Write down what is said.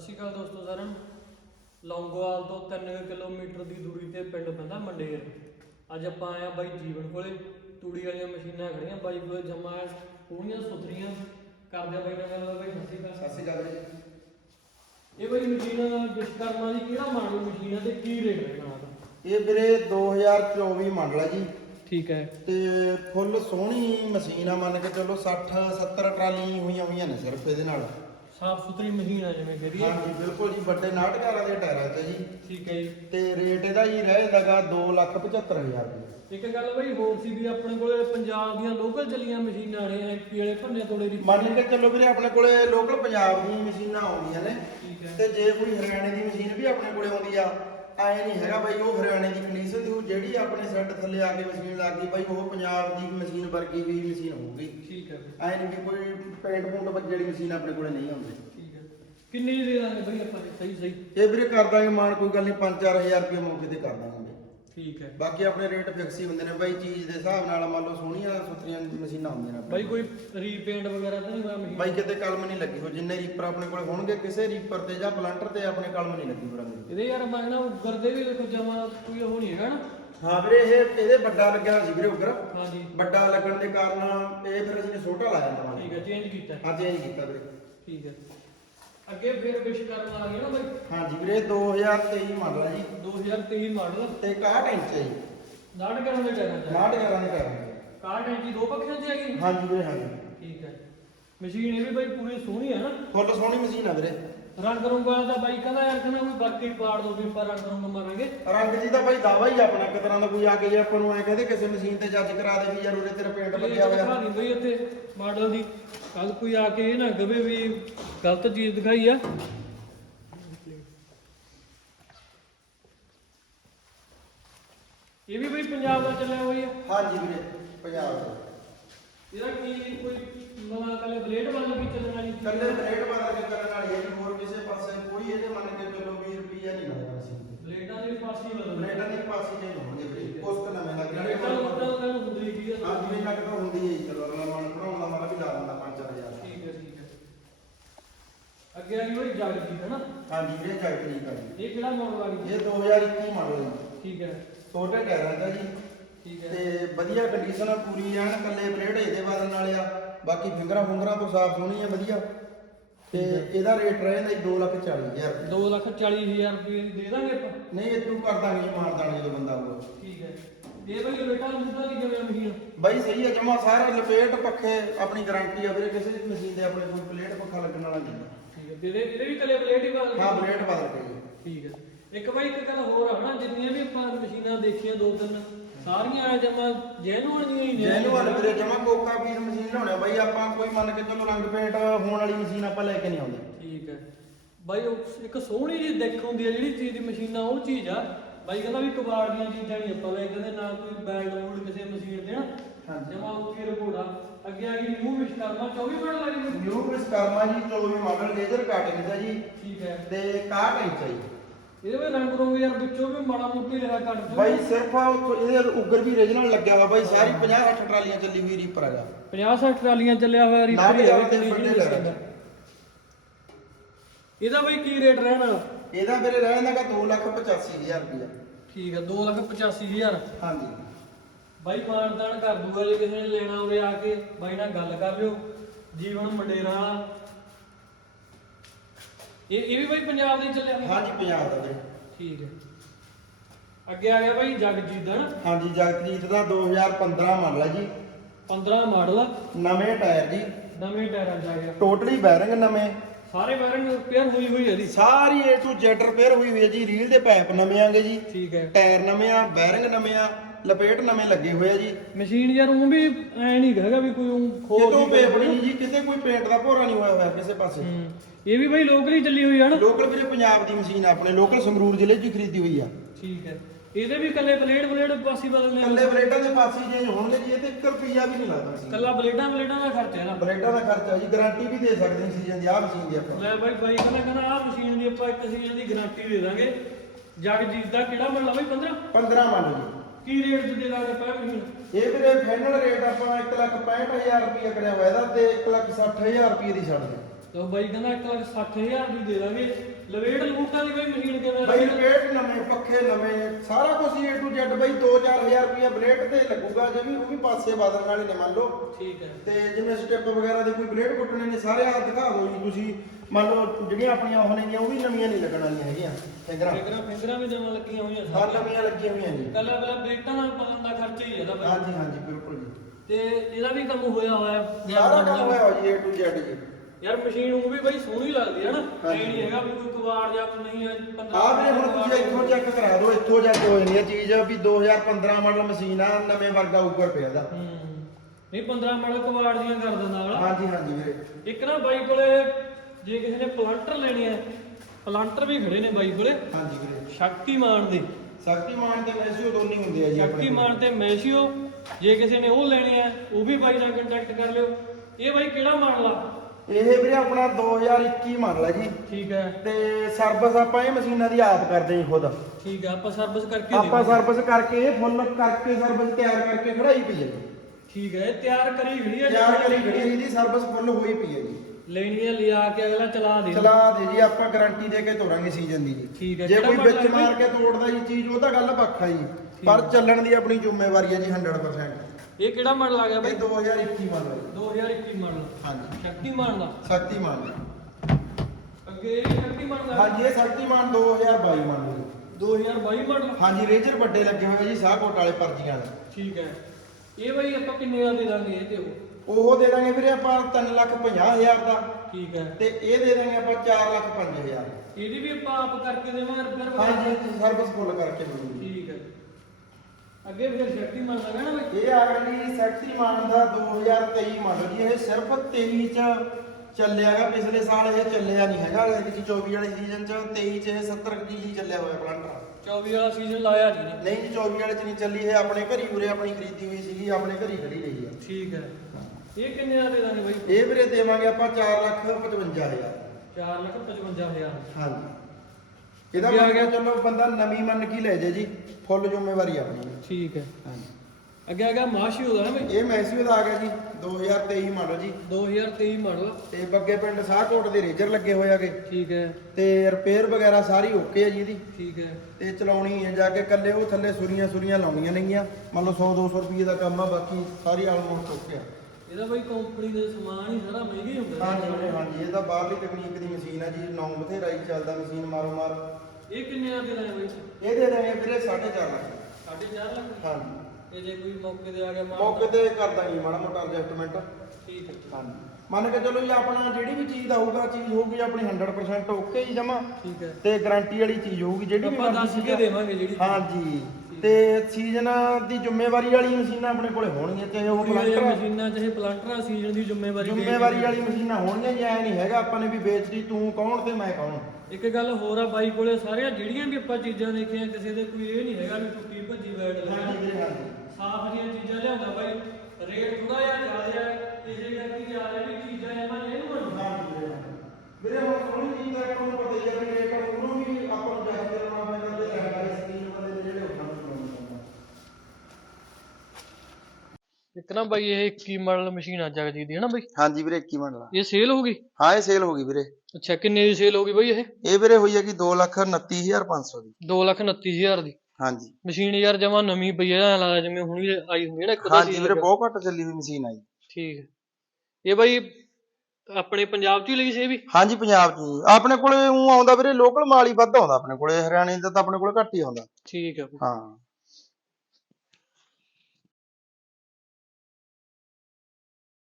ਸਤਿ ਸ਼੍ਰੀ ਅਕਾਲ ਦੋਸਤੋ ਸਾਰਿਆਂ ਨੂੰ। ਲੌਂਗੋਵਾਲ ਤੋਂ 3 ਕਿਲੋਮੀਟਰ ਦੀ ਦੂਰੀ ਤੇ ਪਿੰਡ ਪੈਂਦਾ ਮੰਡੇਰ। ਅੱਜ ਆਪਾਂ ਆਏ ਆ ਬਾਈ ਜੀਵਨ ਕੋਲੇ। ਤੂੜੀ ਵਾਲੀਆਂ ਮਸ਼ੀਨਾਂ ਖੜੀਆਂ ਬਾਈ ਕੋਲੇ ਜਮਾ ਪੂਰੀਆਂ ਸੁਥਰੀਆਂ। ਕਰਦੇ ਆ ਬਾਈ ਨਾਲ ਗੱਲ ਬਾਈ ਸਤਿ ਸ਼੍ਰੀ ਅਕਾਲ। ਸਤਿ ਸ਼੍ਰੀ ਅਕਾਲ ਜੀ। ਇਹ ਬਾਈ ਮਸ਼ੀਨ ਵਿਸ਼ਕਰਮਾ ਦੀ ਕਿਹੜਾ ਮਾਡਲ ਮਸ਼ੀਨ ਹੈ ਤੇ ਕੀ ਰੇਟ ਰਹਿਣਾ ਉਹਦਾ ਇਹ ਵੀਰੇ 2024 ਮਾਡਲ ਹੈ ਜੀ। ਠੀਕ ਹੈ। ਤੇ ਫੁੱਲ ਸੋਹਣੀ ਮਸ਼ੀਨ ਆ ਮੰਨ ਕੇ ਚੱਲੋ 60 70 ਟਰਾਲੀ ਹੋਈਆਂ ਹੋਈਆਂ ਨੇ ਸਿਰਫ ਇਹਦੇ ਨਾਲ। ਸਾਫ਼ ਸੁਥਰੀ ਮਸ਼ੀਨ ਆ ਜਿਵੇਂ ਕਹਦੀ ਹਾਂਜੀ ਬਿਲਕੁਲ ਜੀ ਵੱਡੇ 911 ਦੇ ਟਾਇਰਾਂ 'ਚ ਜੀ। ਠੀਕ ਹੈ ਜੀ। ਤੇ ਰੇਟ ਇਹਦਾ ਜੀ ਰਹੇਗਾ 275000 ਰੁਪਏ। ਇੱਕ ਗੱਲ ਬਾਈ ਹੋਰ ਸੀ ਵੀ ਆਪਣੇ ਕੋਲੇ ਪੰਜਾਬ ਦੀਆਂ ਲੋਕਲ ਚੱਲੀਆਂ ਮਸ਼ੀਨਾਂ ਨੇ ਐਪੀ ਵਾਲੇ ਭੰਨੇ ਤੋੜੇ ਦੀ। ਮੰਨ ਕੇ ਚੱਲੋ ਵੀਰੇ ਆਪਣੇ ਕੋਲੇ ਲੋਕਲ ਪੰਜਾਬ ਦੀਆਂ ਮਸ਼ੀਨਾਂ ਆਉਂਦੀਆਂ ਨੇ। ਠੀਕ ਹੈ। ਤੇ ਜੇ ਕੋਈ ਹਰਿਆਣੇ ਦੀ ਮਸ਼ੀਨ ਵੀ ਆਪਣੇ ਕੋਲੇ ਆਉਂਦੀ ਆ ਐ ਨਹੀਂ ਹੈਗਾ ਬਾਈ ਉਹ ਹਰਿਆਣੇ ਦੀ ਕੰਡੀਸ਼ਨ ਤੇ ਉਹ ਜਿਹੜੀ ਆਪਣੇ ਸੈੱਟ ਥੱਲੇ ਆ ਕੇ ਮਸ਼ੀਨ ਲੱਗ ਗਈ ਬਾਈ ਉਹ ਪੰਜਾਬ ਦੀ ਮਸ਼ੀਨ ਵਰਗੀ ਵੀ ਮਸ਼ੀਨ ਹੋਊਗੀ। ਠੀਕ ਹੈ ਐ ਨਹੀਂ ਵੀ ਕੋਈ ਪੇਂਟ ਪੂੰਟ ਵੱਜੀ ਜਿਹੜੀ ਮਸ਼ੀਨ ਆਪਣੇ ਕੋਲੇ ਨਹੀਂ ਆਉਂਦੀ ਠੀਕ ਹੈ। ਕਿੰਨੀ ਦੀ ਦੇ ਦਾਂਗੇ ਬਈ ਆਪਾਂ ਨੇ? ਸਹੀ ਸਹੀ। ਇਹ ਵੀਰੇ ਕਰ ਦਾਂਗੇ ਮਾਨ ਕੋਈ ਗੱਲ ਨਹੀਂ 5-4000 ਰੁਪਏ ਮੌਕੇ ਤੇ ਕਰ ਦਾਂਗੇ। ਠੀਕ ਹੈ। ਬਾਕੀ ਆਪਣੇ ਰੇਟ ਫਿਕਸ ਹੀ ਹੁੰਦੇ ਨੇ ਬਾਈ ਚੀਜ਼ ਦੇ ਹਿਸਾਬ ਨਾਲ ਮੰਨ ਲਓ ਸੋਹਣੀਆਂ ਸੁਥਰੀਆਂ ਮਸ਼ੀਨਾਂ ਹੁੰਦੀਆਂ ਨੇ ਆਪਣੇ ਬਾਈ ਕੋਈ ਰੀਪੇਂਟ ਵਗੈਰਾ ਤਾਂ ਨਹੀਂ ਹੋਇਆ ਮਸ਼ੀਨ ਬਾਈ ਕਿਤੇ ਕਲਮ ਨਹੀਂ ਲੱਗੀ ਹੋ ਜਿੰਨੇ ਰੀਪਰ ਆਪਣੇ ਕੋਲੇ ਹੋਣਗੇ ਕਿਸੇ ਰੀਪਰ ਤੇ ਜਾਂ ਪਲੰਟਰ ਤੇ ਆਪਣੇ ਕਲਮ ਨਹੀਂ ਲੱਗੀ ਹੋਣਗੇ ਇਹਦੇ ਯਾਰ ਮੈਂ ਨਾ ਉੱਗਰ ਦੇ ਵੀ ਦੇਖੋ ਜਮਾ ਕੋਈ ਉਹ ਨਹੀਂ ਹੈਗਾ ਨਾ। ਹਾਂ ਵੀਰੇ ਇਹ ਇਹਦੇ ਵੱਡਾ ਲੱਗਿਆ ਸੀ ਵੀਰੇ ਉੱਗਰ। ਹਾਂਜੀ। ਵੱਡਾ ਲੱਗਣ ਦੇ ਕਾਰਨ ਇਹ ਫਿਰ ਅਸੀਂ ਛੋਟਾ ਲਾਇਆ ਨਵਾਂ। ਠੀਕ ਹੈ ਚੇਂਜ ਕੀਤਾ। ਹਾਂ ਚੇਂਜ ਕੀਤਾ ਵੀਰੇ। ਠੀਕ ਹੈ। ਅੱਗੇ ਫਿਰ ਵਿਸ਼ਕਰਮਾ ਆ ਗਿਆ ਨਾ ਬਾਈ? ਹਾਂਜੀ ਵੀਰੇ 2023 ਮਾਡਲ ਹੈ ਜੀ। 2023 ਮਾਡਲ ਤੇ 61 ਇੰਚ ਹੈ ਜੀ। ਨਾੜ ਕਰਨ ਦੇ ਟਾਇਰਾਂ ਚ 62 11 ਦੇ ਕਰਾਂਗੇ 61 ਇੰਚੀ ਦੋ ਪੱਖਿਆਂ 'ਚ ਹੈਗੀ? ਹਾਂਜੀ ਵੀਰੇ ਹਾਂਜੀ। ਠੀਕ ਹੈ। ਮਸ਼ੀਨ ਇਹ ਵੀ ਬਾਈ ਪੂਰੀ ਸੋਹਣੀ ਹੈ ਨਾ? ਫੁੱਲ ਸੋਹਣੀ ਮਸ਼ੀਨ ਆ ਵੀਰੇ। ਰੰਗ ਰੰਗ ਵਾਲਾ ਤਾਂ ਬਾਈ ਕਹਿੰਦਾ ਯਾਰ ਕਹਿੰਦਾ ਕੋਈ ਬਾਕੀ ਪਾੜ ਦੋ ਵੀ ਆਪਾਂ ਰੰਗ ਰੰਗ ਮਾਰਾਂਗੇ। ਰੰਗ ਜੀ ਦਾ ਬਾਈ ਦਾਵਾ ਹੀ ਆਪਣਾ ਇੱਕ ਤਰ੍ਹਾਂ ਦਾ ਕੋਈ ਆ ਕੇ ਜੇ ਆਪਾਂ ਨੂੰ ਐ ਕਹਦੇ ਕਿਸੇ ਮਸ਼ੀਨ ਤੇ ਜੱਜ ਕਰਾ ਦੇ ਵੀ ਯਾਰ ਉਰੇ ਤੇਰਾ ਪੇਂਟ ਲੱਗਿਆ ਦਿਖਾ ਹੋਇਆ। ਨਹੀਂ ਬਈ ਇੱਥੇ ਮਾਡਲ ਦੀ। ਕੱਲ ਕੋਈ ਆ ਕੇ ਇਹ ਨਾ ਕਵੇ ਵੀ ਗਲਤ ਚੀਜ਼ ਦਿਖਾਈ ਆ। ਇਹ ਵੀ ਬਈ ਪੰਜਾਬ ਦਾ ਚੱਲਿਆ ਹੋਈ ਆ ਹਾਂਜੀ ਵੀਰੇ। ਪੰਜਾਬ ਦਾ ਇਹਦਾ ਕੀ ਕੋਈ ਨਵਾਂ ਕੱਲੇ ਬਲੇਡ ਵਾਲਾ ਵੀ ਚੱਲਣ ਵਾਲੀ ਕੱਲੇ? ਰੇਟ ਬਦਲ ਕੇ ਕਰਨ ਵਾਲੀ ਹੈ ਜੀ, ਹੋਰ ਕਿਸੇ ਪਾਸੇ ਕੋਈ ਇਹਦੇ ਮੰਨ ਕੇ ਚਲੋ 20 ਰੁਪਈਆ ਨਹੀਂ ਲੱਗਦਾ ਤੇ ਬਲੇਡਾਂ ਦੇ ਪਾਸੇ ਹੀ ਬਦਲ ਰੇਟਾਂ ਦੀ ਪਾਸੇ ਨਹੀਂ ਹੋਣਗੇ ਵੀਰੇ ਕੁਛ ਕੁ ਨਵੇਂ ਲੱਗ ਜਾਣਗੇ। ਬਲੇਡਾਂ ਦਾ ਮਤਲਬ ਕਹਿੰਦਾ ਹੁੰਦੀ ਕੀ ਆ। ਹਾਂ ਜਿਵੇਂ ਨੱਕ ਤਾਂ ਹੁੰਦੀ ਹੈ ਜੀ, ਚਲੋ ਅਗਲਾ ਮਨ ਬਣਾਉਣ ਦਾ ਮਾਰਾ ਵੀ ਲਾ ਦਿੰਦਾ 5-4000 ਠੀਕ ਹੈ ਠੀਕ ਹੈ। ਅੱਗੇ ਆ ਗਈ ਬਈ ਜਗਜੀਤ ਹੈ ਨਾ? ਹਾਂਜੀ ਵੀਰੇ ਚੱਲ ਠੀਕ ਆ ਜੀ ਇਹ ਕਿਹੜਾ ਮਾਡਲ ਆ ਗਈ? ਇਹ 2021 ਮਾਡਲ ਹੈ ਠੀਕ ਹੈ। ਛੋਟੇ ਟਾਇਰਾਂ ਦਾ ਜੀ। ਠੀਕ ਹੈ ਤੇ ਵਧੀਆ ਕੰਡੀਸ਼ਨ ਆ ਪੂਰੀ ਐਨ ਕੱਲੇ ਬਲੇਡ ਇਹਦੇ ਬਦਲਣ ਵਾਲੇ ਆ ਬਾਕੀ ਫਿੰਗਰਾਂ ਫੁੰਗਰਾਂ ਤੋਂ ਸਾਫ਼ ਸੋਹਣੀ ਆ ਵਧੀਆ। ਤੇ ਇਹਦਾ ਰੇਟ ਰਹਿੰਦਾ ਜੀ 240000 ਦੋ ਲੱਖ ਚਾਲੀ ਹਜ਼ਾਰ ਰੁਪਏ ਦੀ ਦੇ ਦਾਂਗੇ ਆਪਾਂ? ਨਹੀਂ ਇਹ ਤੂੰ ਕਰ ਦਾਂਗੇ ਜੀ, ਮਾਰ ਦਾਂਗੇ ਜਦੋਂ ਬੰਦਾ ਆਊਗਾ ਠੀਕ ਹੈ। ਇਹ ਬਈ ਬੇਟਾ ਮੁੱਦਾ ਦੀ ਕਿਵੇਂ ਮਸ਼ੀਨ ਬਾਈ ਸਹੀ ਹੈ ਜਮਾ ਸਾਰਾ ਲਪੇਟ ਪੱਖੇ ਆਪਣੀ ਗਾਰੰਟੀ ਆ ਵੀਰੇ ਕਿਸੇ ਵੀ ਮਸ਼ੀਨ ਤੇ ਆਪਣੇ ਕੋਈ ਪਲੇਟ ਪੱਖਾ ਲੱਗਣ ਵਾਲਾ ਨਹੀਂ ਠੀਕ ਹੈ। ਇਹਦੇ ਇਹਦੇ ਵੀ ਕੱਲੇ ਪਲੇਟ ਹੀ ਬਦਲ ਹਾਂ ਬਲੇਡ ਬਦਲ ਕੇ ਜੀ। ਠੀਕ ਹੈ। ਇੱਕ ਬਾਈ ਇੱਕ ਗੱਲ ਹੋਰ ਆ ਨਾ ਜਿੰਨੀਆਂ ਵੀ ਆਪਾਂ ਮਸ਼ੀਨਾਂ ਦੇਖੀਆਂ ਦੋ ਤਿੰਨ ਸਾਰੀਆਂ ਜਮਾ ਜੈਨੂਅਨ ਦੀਆਂ ਹੀ ਨੇ। ਜੈਨੂਅਲ ਵੀਰੇ ਜਮਾ ਕੋਕਾ ਪੀਸ ਮਸ਼ੀਨ ਲਾਉਣੇ ਬਾਈ ਆਪਾਂ ਕੋਈ ਮੰਨ ਕੇ ਚਲੋ ਰੰਗ ਪੇਂਟ ਹੋਣ ਵਾਲੀ ਮਸ਼ੀਨ ਆਪਾਂ ਲੈ ਕੇ ਨਹੀਂ ਆਉਂਦੇ। ਠੀਕ ਹੈ। ਬਾਈ ਉਹ ਇੱਕ ਸੋਹਣੀ ਜਿਹੀ ਦੇਖ ਹੁੰਦੀ ਹੈ ਜਿਹੜੀ ਚੀਜ਼ ਦੀ ਮਸ਼ੀਨਾਂ ਉਹ ਚੀਜ਼ ਆ। ਬਾਈ ਕਹਿੰਦਾ ਵੀ ਕਬਾੜ ਦੀਆਂ ਚੀਜ਼ਾਂ ਨਹੀਂ ਆਪਾਂ ਲੈ ਕਹਿੰਦੇ ਨਾ ਕੋਈ ਬੈਲਡ ਬੂਲਡ ਕਿਸੇ ਮਸ਼ੀਨ ਤੇ ਨਾ। ਜਮਾ ਉੱਕੇ ਰਿਪੋਰਟ ਅੱਗੇ ਆ ਗਈ ਨਿਊ ਵਿਸ਼ਕਰਮਾ 24 ਮਾਡਲ ਆ ਗਈ ਨਿਊ ਵਿਸਕਰਮਾ ਜੀ 24 ਮਾਡਲ ਲੇਜ਼ਰ ਕਟਿੰਗ ਦਾ ਜੀ। ਠੀਕ ਹੈ। ਤੇ 61 ਇੰਚ ਹੈ ਜੀ। ਇਹਦੇ ਵਿੱਚ ਰੰਗ ਰੋਗ ਯਾਰ ਵਿੱਚੋਂ ਵੀ ਮਾੜਾ ਮੋਟੀ ਰਿਹਾ ਕੱਢ ਦਿਓ। ਬਾਈ ਸਿਰਫ ਆ ਉੱਥੋਂ ਇਹਦੇ ਉੱਗਰ ਵੀ ਰੀਜਨਲ ਲੱਗਿਆ ਵਾ ਬਾਈ ਸਾਰੀ 50 60 ਟਰਾਲੀਆਂ ਚੱਲੀ ਹੋਈ ਰੀਪਰ ਹੈਗਾ 50 60 ਟਰਾਲੀਆਂ ਚੱਲਿਆ ਹੋਇਆ ਰੀਪਰ ਹੀ ਆ ਦੇ ਵੀ ਇਹਦਾ ਬਈ ਕੀ ਰੇਟ ਰਹਿਣਾ? ਇਹਦਾ 285000 ਰੁਪਇਆ। ਠੀਕ ਹੈ 2 ਲੱਖ 85000 ਹਾਂਜੀ। ਬਾਈ ਮਾਨਦਾਨ ਕਰ ਦੂਗਾ ਜੇ ਕਿਸੇ ਨੇ ਲੈਣਾ ਉਰੇ ਆ ਕੇ। ਬਾਈ ਨਾਲ ਗੱਲ ਕਰ ਲਿਓ। ਜੀਵਨ ਮੰਡੇਰਾ ਵਾਲਾ। ਇਹ ਇਹ ਵੀ ਬਾਈ ਪੰਜਾਬ ਦੇ ਹੀ ਚੱਲਿਆ? ਹੋਇਆ? ਹਾਂਜੀ ਪੰਜਾਬ ਦਾ ਵੀਰੇ ਠੀਕ ਹੈ। ਅੱਗੇ ਆ ਗਿਆ ਬਾਈ ਜਗਜੀਦਨ ਹਾਂਜੀ ਜਗਤਜੀਤ ਦਾ 2015 ਮਾਡਲ ਹੈ ਜੀ। 15 ਮਾਡਲ। ਨਵੇਂ ਟਾਇਰ ਜੀ। ਨਵੇਂ ਟਾਇਰਾਂ ਚ ਆ ਗਿਆ। ਟੋਟਲੀ ਬੈਰਿੰਗ ਨਵੇਂ। ਸਾਰੇ ਵਾਇਰਿੰਗ ਰਿਪੇਅਰ ਹੋਈ ਹੋਈ ਹੈ ਇਹਦੀ ਸਾਰੀ A to Z ਰਿਪੇਅਰ ਹੋਈ ਹੋਈ ਹੈ ਜੀ। ਰੀਲ ਦੇ ਪਾਈਪ ਨਵੇਂ ਆਂਗੇ ਜੀ। ਠੀਕ ਹੈ। ਟਾਇਰ ਨਵੇਂ ਆ ਬੈਰਿੰਗ ਨਵੇਂ ਆ ਲਪੇਟ ਨਵੇਂ ਲੱਗੇ ਹੋਏ ਆ ਜੀ। ਮਸ਼ੀਨ ਯਾਰ ਉਹ ਵੀ ਐ ਨਹੀਂ ਹੈਗਾ ਵੀ ਕੋਈ ਊਂ ਖੋਲ ਕਿਤੋਂ ਦੀ ਪੇਪੜੀ ਨਹੀਂ ਜੀ ਕਿਤੇ ਕੋਈ ਪੇਂਟ ਦਾ ਭੋਰਾ ਨਹੀਂ ਹੋਇਆ ਹੋਇਆ ਕਿਸੇ ਪਾਸੇ। ਹੂੰ। ਇਹ ਵੀ ਬਾਈ ਲੋਕਲੀ ਚੱਲੀ ਹੋਈ ਆ ਨਾ। ਲੋਕਲ ਵੀਰੇ ਪੰਜਾਬ ਦੀ ਮਸ਼ੀਨ ਆ ਆਪਣੇ ਲੋਕਲ ਸੰਗਰੂਰ ਜ਼ਿਲ੍ਹੇ 'ਚ ਹੀ ਖਰੀਦੀ ਹੋਈ ਆ। ਠੀਕ ਹੈ। ਇਹਦੇ ਵੀ ਕੱਲੇ ਬਲੇਡ ਬਲੇਡ ਪਾਸੀ ਬਦਲਨੇ ਆ। ਕੱਲੇ ਬਲੇਡਾਂ ਦੇ ਪਾਸੇ ਚੇਂਜ ਹੋਣਗੇ ਜੀ ਇਹ ਤੇ 1 ਰੁਪਿਆ ਵੀ ਨਹੀਂ ਲੱਗਦਾ ਸੀ ਕੱਲਾ ਬਲੇਡਾਂ ਬਲੇਡਾਂ ਦਾ ਖਰਚਾ ਹੈ ਨਾ। ਬਲੇਡਾਂ ਦਾ ਖਰਚਾ ਜੀ ਗਾਰੰਟੀ ਵੀ ਦੇ ਸਕਦੇ ਹਾਂ ਸੀਜ਼ਨ ਦੀ ਆਹ ਮਸ਼ੀਨ ਦੀ ਆਪਾਂ। ਲੈ ਬਾਈ ਬਾਈ ਕਹਿੰਦਾ ਕਹਿੰਦਾ ਆਹ ਮਸ਼ੀਨ ਦੀ ਆਪਾਂ ਇੱਕ ਸੀਜ਼ਨ ਦੀ ਗਾਰੰਟੀ ਦੇ ਦਾਂਗੇ। ਜਗਜੀਤ ਦਾ ਕਿਹੜਾ ਮਿਲਣਾ ਬਾਈ 15 15 ਮੰਨ ਲਓ ਕੀ ਰੇਟ ਦੇ ਦਾਂਗੇ ਪਾ ਮਸ਼ੀਨ ਜੀ ਇਹ ਵੀਰੇ ਫਾਈਨਲ ਰੇਟ ਆਪਾਂ 1 ਲੱਖ 65000 ਰੁਪਏ ਕਰਿਆ ਹੋਇਆ ਇਹਦਾ ਤੇ 1 ਲੱਖ 60000 ਰੁਪਏ ਦੀ ਛੱਡ ਦੇ ਲਓ ਬਾਈ ਕਹਿੰਦਾ 1 ਲੱਖ 60000 ਦੀ ਦੇ ਦਾਂਗੇ। ਲਵੇਟ ਲੂਟਾਂ ਦੀ ਬਾਈ ਮਸ਼ੀਨ ਕਿਵੇਂ ਬਾਈ ਰੱਖੀ? ਨਵੇਂ ਪੱਖੇ ਨਵੇਂ ਸਾਰਾ ਕੁਝ ਏ ਟੂ ਜ਼ੈਡ ਬਾਈ 2-4000 ਰੁਪਏ ਬਲੇਡ ਤੇ ਲੱਗੂਗਾ ਜੇ ਵੀ ਉਹ ਵੀ ਪਾਸੇ ਬਦਲਣ ਵਾਲੇ ਨੇ ਮੰਨ ਲਓ। ਠੀਕ ਹੈ। ਤੇ ਜਿਵੇਂ ਸਟੈਪ ਵਗੈਰਾ ਦੇ ਕੋਈ ਬਲੇਡ ਪੁੱਟਣੇ ਨੇ ਸਾਰੇ ਆ ਦਿਖਾ ਦਿਓ ਜੀ ਤੁਸੀਂ। ਮੰਨ ਲਓ ਜਿਹੜੀਆਂ ਆਪਣੀਆਂ ਉਹ ਨੇਗੀਆਂ ਉਹ ਵੀ ਨਵੀਆਂ ਨਹੀਂ ਲੱਗਣ ਵਾਲੀਆਂ ਹੈਗੀਆਂ। ਫਿੰਗਰਾਂ। ਫਿੰਗਰਾਂ ਫਿੰਗਰਾਂ ਵੀ ਜਮਾਂ ਲੱਗੀਆਂ ਹੋਈਆਂ ਹਾਂ ਨਵੀਆਂ ਲੱਗੀਆਂ ਹੋਈਆਂ ਜੀ। ਕੱਲਾ ਕੱਲਾ ਬਲੇਟਾਂ ਦਾ ਬਦਲਣ ਦਾ ਖਰਚਾ ਹੀ ਇਹਦਾ ਬਾਈ ਹਾਂਜੀ ਹਾਂਜੀ ਬਿਲਕੁਲ ਜੀ। ਤੇ ਇਹਦਾ ਵੀ ਕੰਮ ਹੋਇਆ ਹੋਇਆ ਹੈ। ਸਾਰਾ ਕੰਮ ਹੋਇਆ ਜੀ ਏ ਟੂ ਜ਼ੈਡ ਜੀ। ਯਾਰ ਮਸ਼ੀਨ ਉਹ ਵੀ ਬਾਈ ਸੋਹਣੀ ਲੱਗਦੀ ਹੈ ਨਾ। ਇਹ। ਨਹੀਂ ਹੈਗਾ ਵੀ ਕੋਈ ਕਵਾੜ ਜਾਂ ਕੋਈ ਨਹੀਂ ਹੈ 15 ਆਹ ਵੀਰੇ ਹੁਣ ਤੁਸੀਂ ਇੱਥੋਂ ਚੈੱਕ ਕਰਾ ਦਿਓ ਇੱਥੋਂ ਜਾ ਕੇ ਹੋ ਜਾਂਦੀ ਹੈ ਚੀਜ਼ ਵੀ 2015 ਮਾਡਲ ਮਸ਼ੀਨ ਆ ਨਵੇਂ ਵਰਗਾ ਉੱਪਰ ਪਿਆ ਦਾ ਹੂੰ। ਨਹੀਂ 15 ਮਾਡਲ ਕਵਾੜ ਦੀਆਂ ਕਰ ਦਿੰਦਾ ਅਗਲਾ ਹਾਂਜੀ ਹਾਂਜੀ ਵੀਰੇ। ਇੱਕ ਨਾ ਬਾਈ ਕੋਲੇ ਜੇ ਕਿਸੇ ਨੇ ਪਲਾਂਟਰ ਲੈਣੇ ਆ ਪਲਾਂਟਰ ਵੀ ਖੜੇ ਨੇ ਬਾਈ ਕੋਲੇ। ਹਾਂਜੀ ਵੀਰੇ। ਸ਼ਕਤੀਮਾਨ ਦੇ। ਸ਼ਕਤੀਮਾਨ ਤੇ ਮੈਸੀਓ ਦੋਨੇ ਹੁੰਦੇ ਆ ਜੀ। ਸ਼ਕਤੀਮਾਨ ਤੇ ਮੈਸ਼ੀਓ ਜੇ ਕਿਸੇ ਨੇ ਉਹ ਲੈਣੇ ਆ ਉਹ ਵੀ ਬਾਈ ਨਾਲ ਕੰਟੈਕਟ ਕਰ ਲਿਓ। ਇਹ ਬਾਈ ਕਿਹੜਾ ਮਾਡਲ ਆ? ਇਹ ਵੀਰੇ ਆਪਣਾ 2021 ਮਾਡਲ ਹੈ ਜੀ। ਠੀਕ ਹੈ। ਤੇ ਸਰਵਿਸ ਆਪਾਂ ਇਹ ਮਸ਼ੀਨਾਂ ਦੀ ਆਪ ਕਰਦੇ ਹਾਂ ਖੁਦ। ਠੀਕ ਹੈ ਆਪਾਂ ਸਰਵਿਸ ਕਰਕੇ ਆਪਾਂ। ਸਰਵਿਸ ਕਰਕੇ ਇਹ ਫੁੱਲ ਕਰਕੇ ਸਰਵਿਸ ਤਿਆਰ ਕਰਕੇ ਖੜਾਈ ਪਈ ਹੈ ਜੀ। ਠੀਕ ਹੈ ਤਿਆਰ ਕਰੀ ਖੜੀ ਹੈ ਤਿਆਰ ਕਰੀ ਖੜੀ ਹੈ ਇਹਦੀ ਸਰਵਿਸ ਫੁੱਲ ਹੋਈ ਪਈ ਹੈ ਜੀ। ਲੈਣੀ ਹੈ ਲਿਆ ਕੇ ਅਗਲਾ ਚਲਾ ਦੇ। ਚਲਾ ਦੇ ਜੀ ਆਪਾਂ ਗਾਰੰਟੀ ਦੇ ਕੇ ਤੋਰਾਂਗੇ ਸੀਜ਼ਨ ਦੀ ਜੀ। ਠੀਕ ਹੈ, ਜੇ ਕੋਈ ਵਿੱਚ ਮਾਰ ਕੇ ਤੋੜਦਾ ਜੀ ਚੀਜ਼ ਉਹ ਤਾਂ ਗੱਲ ਵੱਖਾ ਜੀ। ਪਰ ਚੱਲਣ ਦੀ ਆਪਣੀ ਜ਼ਿੰਮੇਵਾਰੀ ਹੈ ਜੀ 100% ਇਹ ਕਿਹੜਾ ਮਾਡਲ ਆ ਗਿਆ ਬਾਈ? ਇਹ 2021 ਮਾਡਲ ਹੈ ਜੀ। 2021 ਮਾਡਲ। ਹਾਂਜੀ। ਸ਼ਕਤੀਮਾਨ ਦਾ? ਸ਼ਕਤੀਮਾਨ। ਅੱਗੇ ਇਹ ਸ਼ਕਤੀਮਾਨ ਦਾ? ਹਾਂਜੀ ਇਹ ਸ਼ਕਤੀਮਾਨ 2022 ਮਾਡਲ ਜੀ। 2022 ਮਾਡਲ? ਹਾਂਜੀ ਰੇਜਰ ਵੱਡੇ ਲੱਗੇ ਹੋਏ ਜੀ ਸਾਹਕੋਟ ਵਾਲੇ ਪਰਚੀਆਂ ਵਾਲੇ ਠੀਕ ਹੈ। ਇਹ ਬਾਈ ਆਪਾਂ ਕਿੰਨੇ ਦਾ ਦੇ ਦਾਂਗੇ ਇਹ ਤੇ ਉਹ? ਉਹ ਦੇ ਦਾਂਗੇ ਵੀਰੇ ਆਪਾਂ 3 ਲੱਖ 50 ਹਜ਼ਾਰ ਦਾ। ਠੀਕ ਹੈ। ਤੇ ਇਹ ਦੇ ਦਾਂਗੇ ਆਪਾਂ 4 ਲੱਖ 5 ਹਜ਼ਾਰ। ਇਹਦੀ ਵੀ ਆਪਾਂ ਆਪ ਕਰਕੇ ਦੇਵਾਂਗੇ ਰਿਪੇਅਰ ਹਾਂਜੀ ਸਰਵਿਸ ਫੁੱਲ ਕਰਕੇ ਮਿਲੂਗੀ ਅੱਗੇ ਫਿਰ ਸ਼ਕਤੀਮਾਨ ਦਾ ਕਹਿਣਾ ਬਾਈ। ਇਹ ਆ ਗਿਆ ਜੀ ਸ਼ਕਤੀਮਾਨ ਦਾ 2023 ਮਾਡਲ ਜੀ। ਇਹ ਸਿਰਫ 23 ਚ ਚੱਲਿਆਗਾ ਪਿਛਲੇ ਸਾਲ ਇਹ ਚੱਲਿਆ ਨਹੀਂ ਹੈਗਾ। ਐਤਕੀ 24 ਵਾਲੇ ਸੀਜ਼ਨ ਚ 23 ਚ ਇਹ 70 ਕਿੱਲੀ ਚੱਲਿਆ ਹੋਇਆ ਪਲਾਂਟਰ 24 ਵਾਲਾ ਸੀਜ਼ਨ ਲਾਇਆ ਜੀ ਨੇ। ਨਹੀਂ ਜੀ 24 ਵਾਲੇ ਚ ਨਹੀਂ ਚੱਲੀ। ਇਹ ਆਪਣੇ ਘਰੀ ਉਰੇ ਆਪਣੀ ਖਰੀਦੀ ਹੋਈ ਸੀਗੀ ਆਪਣੇ ਘਰੀ ਖੜੀ ਰਹੀ ਆ। ਠੀਕ ਹੈ। ਇਹ ਕਿੰਨੇ ਦਾ ਦੇ ਦਾਂਗੇ ਬਾਈ? ਇਹ ਵੀਰੇ ਦੇਵਾਂਗੇ ਆਪਾਂ 4 ਲੱਖ 55 ਹਜ਼ਾਰ। 4 ਲੱਖ 55000 ਹਾਂਜੀ। ਇਹਦਾ ਅੱਗੇ ਆ ਗਿਆ। ਚਲੋ ਬੰਦਾ ਨਵੀਂ ਮੰਨ ਕੇ ਲੈ ਜੇ ਜੀ ਫੁੱਲ ਜ਼ਿੰਮੇਵਾਰੀ ਆਪਣੀ। ਠੀਕ ਹੈ। ਹਾਂਜੀ। ਅੱਗੇ ਆ ਗਿਆ ਮਾਸ਼ੀਓ ਦਾ ਨਾ ਬਾਈ। ਇਹ ਮੈਸੀਓ ਦਾ ਆ ਗਿਆ ਜੀ 2023 ਮਾਡਲ ਜੀ। 2023 ਮਾਡਲ। ਤੇ ਬੱਗੇ ਪਿੰਡ ਸਾਹਕੋਟ ਦੇ ਰੇਜਰ ਲੱਗੇ ਹੋਏ ਆਗੇ। ਠੀਕ ਹੈ। ਤੇ ਰਿਪੇਅਰ ਵਗੈਰਾ ਸਾਰੀ ਓਕੇ ਹੈ ਜੀ ਇਹਦੀ। ਠੀਕ ਹੈ। ਤੇ ਚਲਾਉਣੀ ਹੈ ਜਾ ਕੇ ਕੱਲੇ ਉਹ ਥੱਲੇ ਸੁਰੀਆਂ ਸੁਰੀਆਂ ਲਾਉਣੀਆਂ ਨੇਗੀਆਂ। ਮੰਨ ਲਓ 100 200 ਰੁਪਏ ਦਾ ਕੰਮ ਆ ਬਾਕੀ ਸਾਰੀ ਆਲਮੋਸਟ ਓਕੇ ਆ। ਇਹਦਾ ਬਾਈ ਕੰਪਨੀ ਦੇ ਸਮਾਨ ਹੀ ਸਾਰਾ ਮਹਿੰਗਾ ਹੀ ਹੁੰਦਾ ਹਾਂਜੀ ਵੀਰੇ ਹਾਂਜੀ ਇਹ ਤਾਂ ਬਾਹਰਲੀ ਤਕਨੀਕ ਦੀ ਮਸ਼ੀਨ ਹੈ ਜੀ ਨੌ ਬਥੇਰਾ ਹੀ ਚੱਲਦਾ ਮਸ਼ੀਨ ਮਾਰੋ ਮਾਰ। ਇਹ ਕਿੰਨੇ ਦਾ ਦੇ ਦਾਂਗੇ ਬਾਈ? ਇਹ ਦੇ ਦੇਵਾਂਗੇ ਵੀਰੇ 4.5 ਲੱਖ। 4.5 ਲੱਖ? ਹਾਂਜੀ। ਤੇ ਜੇ ਕੋਈ ਮੌਕੇ ਤੇ ਆ ਗਿਆ ਮਾਲ ਮੌਕੇ ਤੇ ਕਰ ਦਾਂਗੇ ਮਾੜਾ ਮੋਟਾ ਐਡਜਸਟਮੈਂਟ ਠੀਕ ਹੈ। ਹਾਂਜੀ। ਮੰਨ ਕੇ ਚਲੋ ਜੀ ਆਪਣਾ ਜਿਹੜੀ ਵੀ ਚੀਜ਼ ਦਾ ਹੋਊਗਾ ਚੀਜ਼ ਹੋਊਗੀ ਆਪਣੀ 100% ਓਕੇ ਹੀ ਜਮਾ। ਠੀਕ ਹੈ। ਤੇ ਗਾਰੰਟੀ ਵਾਲੀ ਚੀਜ਼ ਹੋਊਗੀ ਜਿਹੜੀ ਵੀ ਆਪਾਂ ਦੱਸ ਕੇ। ਦੇਵਾਂਗੇ ਜਿਹੜੀ ਹਾਂਜੀ। ਤੇ ਸੀਜ਼ਨ ਦੀ ਜ਼ਿੰਮੇਵਾਰੀ ਵਾਲੀ ਮਸ਼ੀਨਾਂ ਆਪਣੇ ਕੋਲੇ ਹੋਣਗੀਆਂ ਚਾਹੇ ਉਹ ਪਲੰਟਰ ਮਸ਼ੀਨਾਂ ਚਾਹੇ ਪਲਾਂਟਰਾਂ ਸੀਜ਼ਨ ਦੀ ਜ਼ਿੰਮੇਵਾਰੀ ਦੇ ਜ਼ਿੰਮੇਵਾਰੀ ਵਾਲੀ ਮਸ਼ੀਨਾਂ ਹੋਣਗੀਆਂ ਜੀ ਐ ਨਹੀਂ ਹੈਗਾ ਆਪਾਂ ਨੇ ਵੀ ਵੇਚਦੀ ਤੂੰ ਕੌਣ ਤੇ ਮੈਂ ਕੌਣ। ਇੱਕ ਗੱਲ ਹੋਰ ਆ ਬਾਈ ਕੋਲੇ ਸਾਰੀਆਂ ਜਿਹੜੀਆਂ ਵੀ ਆਪਾਂ ਚੀਜ਼ਾਂ ਦੇਖੀਆਂ ਕਿਸੇ ਦੇ ਕੋਈ ਇਹ ਨਹੀਂ ਹੈਗਾ ਵੀ ਟੁੱਟੀ ਭੱਜੀ ਬੈਠ ਹਾਂਜੀ ਸਾਫ਼ ਜੀਆਂ ਚੀਜ਼ਾਂ ਲਿਆਉਂਦਾ ਬਾਈ ਰੇਟ ਥੋੜਾ ਜਿਹਾ ਜ਼ਿਆਦਾ ਹੈ ਇਸੇ ਕਰਕੇ ਜ਼ਿਆਦਾ ਵੀ ਚੀਜ਼ਾਂ ਇਹਨਾਂ ਨੇ ਇਹਨੂੰ ਹਾਂਜੀ ਵੀਰੇ ਹੁਣ ਸੋਹਣੀ ਚੀਜ਼ ਦਾ ਤੁਹਾਨੂੰ ਪਤਾ ਹੀ ਹੈ ਵੀ ਰੇਟ ਉਹਨੂੰ ਵੀ ਆਪਾਂ ਨੂੰ ਜਾਇਜ਼ ਕਰਨਾ ਪੈਂਦਾ ਤੇ ਲੈਣ ਵਾਲੇ ਸਕੀਨ ਵਾਲੇ ਦੇ ਜਿਹੜੇ ਉਹਨਾਂ ਨੂੰ ਚਲਾਉਣਾ ਪੈਂਦਾ ਇੱਕ ਨਾ ਬਾਈ ਇਹ 21 ਮਾਡਲ ਮਸ਼ੀਨ ਆ ਜਗਜੀਤ ਦੀ ਹੈ ਨਾ ਬਾਈ? ਹਾਂਜੀ ਵੀਰੇ 21 ਮੰਡਲਾ ਇਹ ਸੇਲ ਹੋ ਗਈ? ਹਾਂ ਇਹ ਸੇਲ ਹੋ ਗਈ ਵੀਰੇ। ਅੱਛਾ ਕਿੰਨੇ ਦੀ ਸੇਲ ਹੋ ਗਈ ਬਾਈ ਇਹ? ਇਹ ਵੀਰੇ ਹੋਈ ਹੈ ਕਿ 229500 ਦੀ। 229000 ਦੀ। ਹਾਂਜੀ। ਮਸ਼ੀਨ ਯਾਰ ਜਮਾ ਨਵੀਂ ਪਈ ਐਂ ਲੱਗਦਾ ਜਿਵੇਂ ਹੁਣੀ ਆਈ ਹੁੰਦੀ ਹੈ ਨਾ ਇੱਕ ਦੋ ਹਾਂਜੀ ਵੀਰੇ। ਬਹੁਤ ਘੱਟ ਚੱਲੀ ਹੋਈ ਮਸ਼ੀਨ ਆ ਜੀ ਠੀਕ ਹੈ ਇਹ ਬਾਈ ਆਪਣੇ ਪੰਜਾਬ 'ਚ ਹੀ ਲਈ ਸੀ ਇਹ ਵੀ? ਹਾਂਜੀ ਪੰਜਾਬ ਚ। ਹੀ। ਆਪਣੇ ਕੋਲੇ ਉਹ ਆਉਂਦਾ ਵੀਰੇ ਲੋਕਲ ਮਾਲ ਹੀ ਵੱਧ ਆਉਂਦਾ ਆਪਣੇ ਕੋਲੇ। ਹਰਿਆਣੇ ਦਾ ਤਾਂ ਆਪਣੇ ਕੋਲੇ ਘੱਟ ਹੀ ਆਉਂਦਾ। ਠੀਕ ਹੈ ਹਾਂ।